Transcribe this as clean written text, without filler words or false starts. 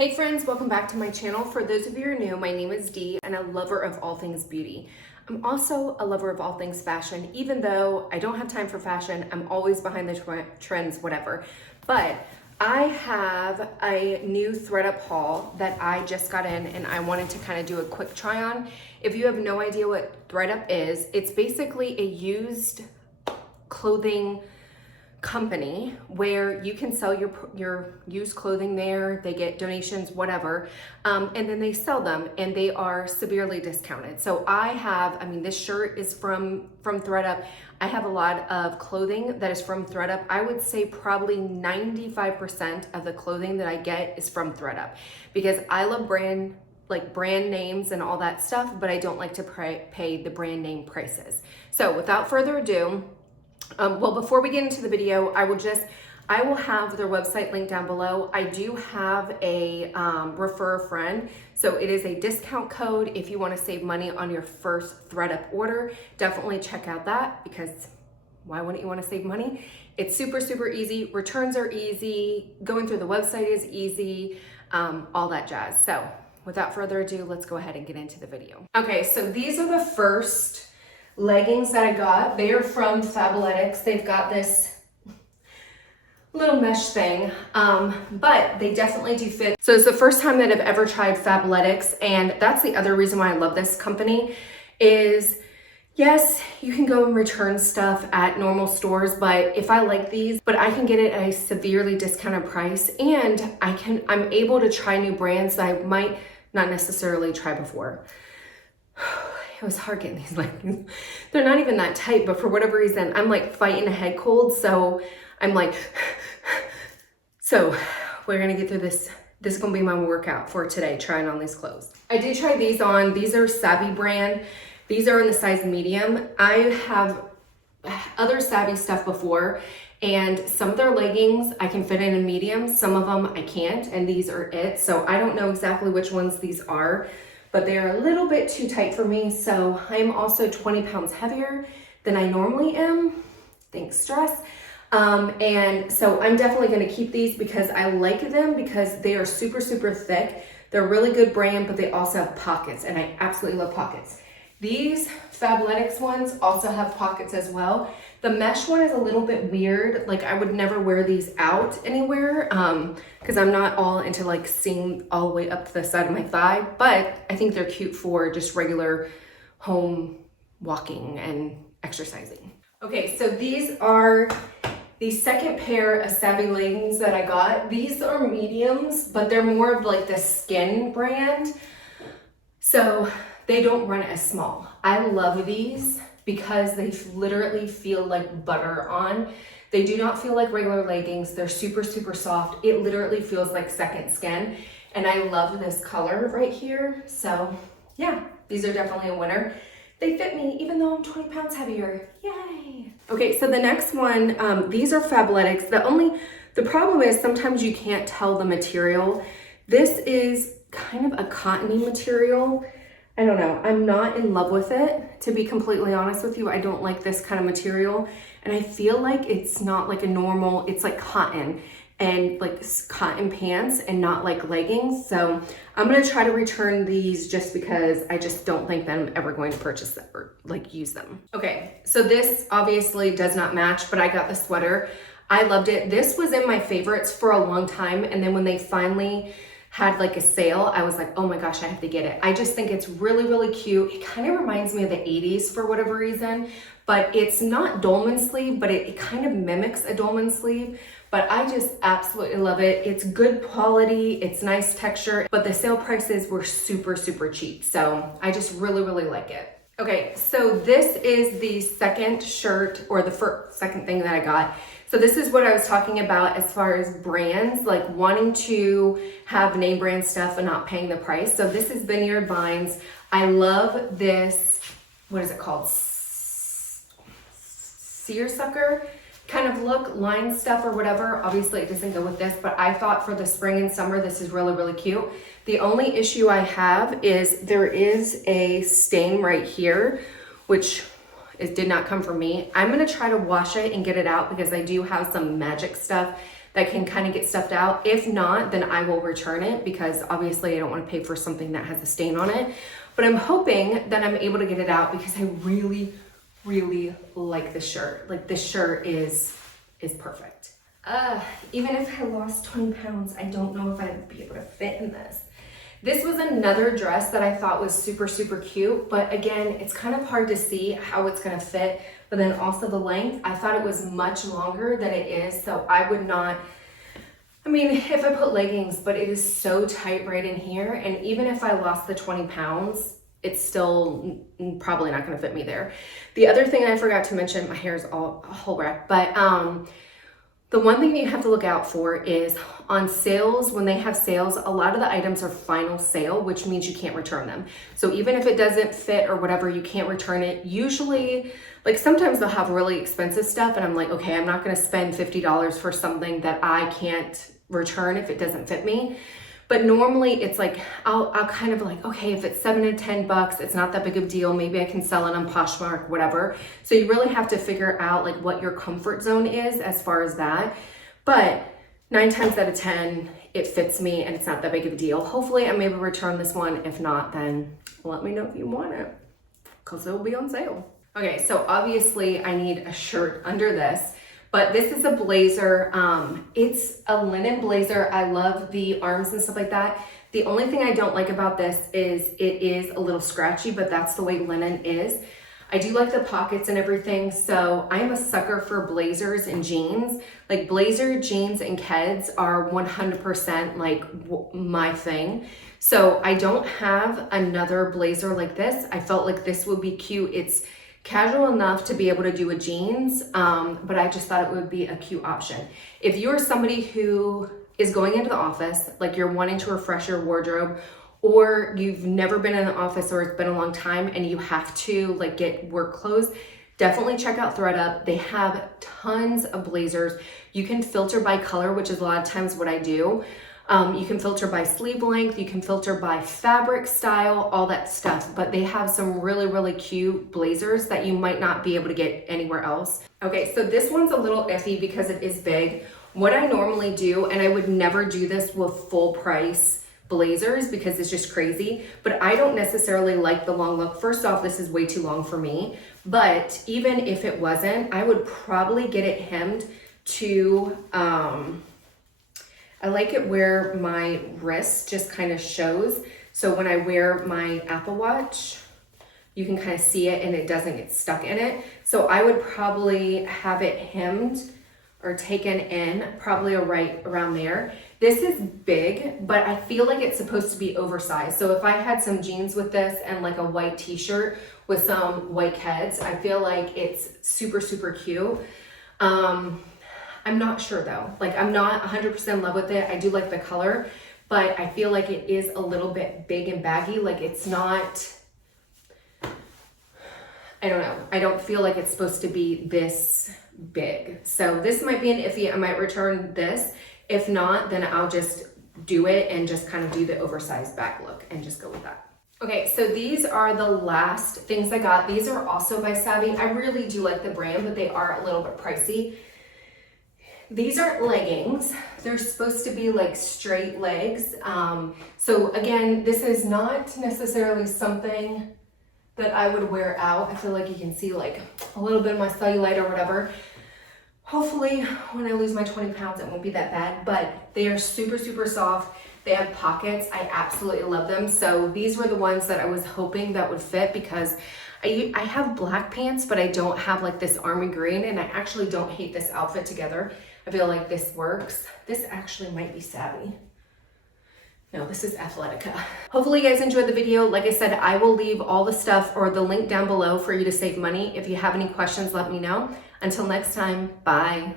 Hey friends, welcome back to my channel. For those of you who are new, my name is Dee and I'm a lover of all things beauty. I'm also a lover of all things fashion. Even though I don't have time for fashion, I'm always behind the trends, whatever. But I have a new Thredup haul that I just got in and I wanted to kind of do a quick try on. If you have no idea what Thredup is, it's basically a used clothing company where you can sell your used clothing there. They get donations, whatever, and then they sell them and they are severely discounted. So this shirt is from Thredup. I have a lot of clothing that is from Thredup. I would say probably 95% of the clothing that I get is from Thredup because I love brand names and all that stuff, but I don't like to pay the brand name prices. So without further ado, before we get into the video, I will have their website linked down below. I do have a refer a friend. So it is a discount code if you want to save money on your first Thredup order. Definitely check out that because why wouldn't you want to save money? It's super, super easy. Returns are easy. Going through the website is easy, all that jazz. So without further ado, let's go ahead and get into the video. Okay, so these are the first leggings that I got. They are from Fabletics. They've got this little mesh thing, but they definitely do fit. So it's the first time that I've ever tried Fabletics, and that's the other reason why I love this company is, yes, you can go and return stuff at normal stores, but if I like these, but I can get it at a severely discounted price, and I'm able to try new brands that I might not necessarily try before. It was hard getting these leggings. They're not even that tight, but for whatever reason, I'm like fighting a head cold. So I'm like, so we're gonna get through this. This is gonna be my workout for today, trying on these clothes. I did try these on. These are Savvy brand. These are in the size medium. I have other Savvy stuff before, and some of their leggings I can fit in a medium. Some of them I can't, and these are it. So I don't know exactly which ones these are, but they are a little bit too tight for me. So I'm also 20 pounds heavier than I normally am, thanks stress. And so I'm definitely gonna keep these because I like them because they are super, super thick. They're a really good brand, but they also have pockets, and I absolutely love pockets. These Fabletics ones also have pockets as well. The mesh one is a little bit weird. Like I would never wear these out anywhere because I'm not all into like seeing all the way up to the side of my thigh, but I think they're cute for just regular home walking and exercising. Okay, so these are the second pair of Savvy leggings that I got. These are mediums, but they're more of like the skin brand. So they don't run as small. I love these because they literally feel like butter on. They do not feel like regular leggings. They're super, super soft. It literally feels like second skin. And I love this color right here. So yeah, these are definitely a winner. They fit me even though I'm 20 pounds heavier. Yay. Okay, so the next one, these are Fabletics. The problem is sometimes you can't tell the material. This is kind of a cottony material. I don't know, I'm not in love with it, to be completely honest with you. I don't like this kind of material, and I feel like it's not like a normal, it's like cotton and like cotton pants and not like leggings. So I'm gonna try to return these just because I just don't think that I'm ever going to purchase them or like use them. Okay, so this obviously does not match, but I got the sweater. I loved it. This was in my favorites for a long time, and then when they finally had like a sale, I was like, oh my gosh, I have to get it. I just think it's really, really cute. It kind of reminds me of the 80s for whatever reason, but it's not dolman sleeve, but it kind of mimics a dolman sleeve. But I just absolutely love it. It's good quality, it's nice texture, but the sale prices were super, super cheap. So I just really, really like it. Okay, so this is the second shirt or the second thing that I got. So this is what I was talking about as far as brands, like wanting to have name brand stuff and not paying the price. So this is Vineyard Vines. I love this, what is it called? Seersucker kind of look, line stuff or whatever. Obviously it doesn't go with this, but I thought for the spring and summer, this is really, really cute. The only issue I have is there is a stain right here, which it did not come from me. I'm gonna try to wash it and get it out because I do have some magic stuff that can kind of get stuffed out. If not, then I will return it because obviously I don't want to pay for something that has a stain on it. But I'm hoping that I'm able to get it out because I really, really like this shirt. Like this shirt is perfect. Even if I lost 20 pounds, I don't know if I'd be able to fit in this. This was another dress that I thought was super, super cute, but again, it's kind of hard to see how it's gonna fit, but then also the length, I thought it was much longer than it is, so I would not, I mean, if I put leggings, but it is so tight right in here, and even if I lost the 20 pounds, it's still probably not gonna fit me there. The other thing I forgot to mention, my hair is all a whole wreck, but the one thing you have to look out for is on sales, when they have sales, a lot of the items are final sale, which means you can't return them. So even if it doesn't fit or whatever, you can't return it. Usually, like sometimes they'll have really expensive stuff and I'm like, okay, I'm not gonna spend $50 for something that I can't return if it doesn't fit me. But normally it's like, I'll kind of like, okay, if it's $7 to $10, it's not that big of a deal. Maybe I can sell it on Poshmark, whatever. So you really have to figure out like what your comfort zone is as far as that. But 9 times out of 10, it fits me and it's not that big of a deal. Hopefully I'm able to return this one. If not, then let me know if you want it because it will be on sale. Okay, so obviously I need a shirt under this. But this is a blazer. It's a linen blazer. I love the arms and stuff like that. The only thing I don't like about this is it is a little scratchy, but that's the way linen is. I do like the pockets and everything. So I'm a sucker for blazers and jeans. Like blazer, jeans, and keds are 100% like my thing. So I don't have another blazer like this. I felt like this would be cute. It's casual enough to be able to do a jeans, but I just thought it would be a cute option. If you're somebody who is going into the office, like you're wanting to refresh your wardrobe, or you've never been in the office or it's been a long time and you have to like get work clothes, definitely check out Thredup. They have tons of blazers. You can filter by color, which is a lot of times what I do. You can filter by sleeve length, you can filter by fabric style, all that stuff, but they have some really, really cute blazers that you might not be able to get anywhere else. Okay, so this one's a little iffy because it is big. What I normally do, and I would never do this with full price blazers because it's just crazy, but I don't necessarily like the long look. First off, this is way too long for me, but even if it wasn't, I would probably get it hemmed to, I like it where my wrist just kind of shows. So when I wear my Apple Watch, you can kind of see it and it doesn't get stuck in it. So I would probably have it hemmed or taken in, probably right around there. This is big, but I feel like it's supposed to be oversized. So if I had some jeans with this and like a white t-shirt with some white keds, I feel like it's super, super cute. I'm not sure though. Like I'm not 100% in love with it. I do like the color, but I feel like it is a little bit big and baggy. Like it's not, I don't know. I don't feel like it's supposed to be this big. So this might be an iffy. I might return this. If not, then I'll just do it and just kind of do the oversized back look and just go with that. Okay, so these are the last things I got. These are also by Savvy. I really do like the brand, but they are a little bit pricey. These aren't leggings. They're supposed to be like straight legs. So again, this is not necessarily something that I would wear out. I feel like you can see like a little bit of my cellulite or whatever. Hopefully when I lose my 20 pounds, it won't be that bad, but they are super, super soft. They have pockets. I absolutely love them. So these were the ones that I was hoping that would fit because I have black pants, but I don't have like this army green, and I actually don't hate this outfit together. I feel like this works. This actually might be Savvy. No, this is Athletica. Hopefully you guys enjoyed the video. Like I said, I will leave all the stuff or the link down below for you to save money. If you have any questions, let me know. Until next time, bye.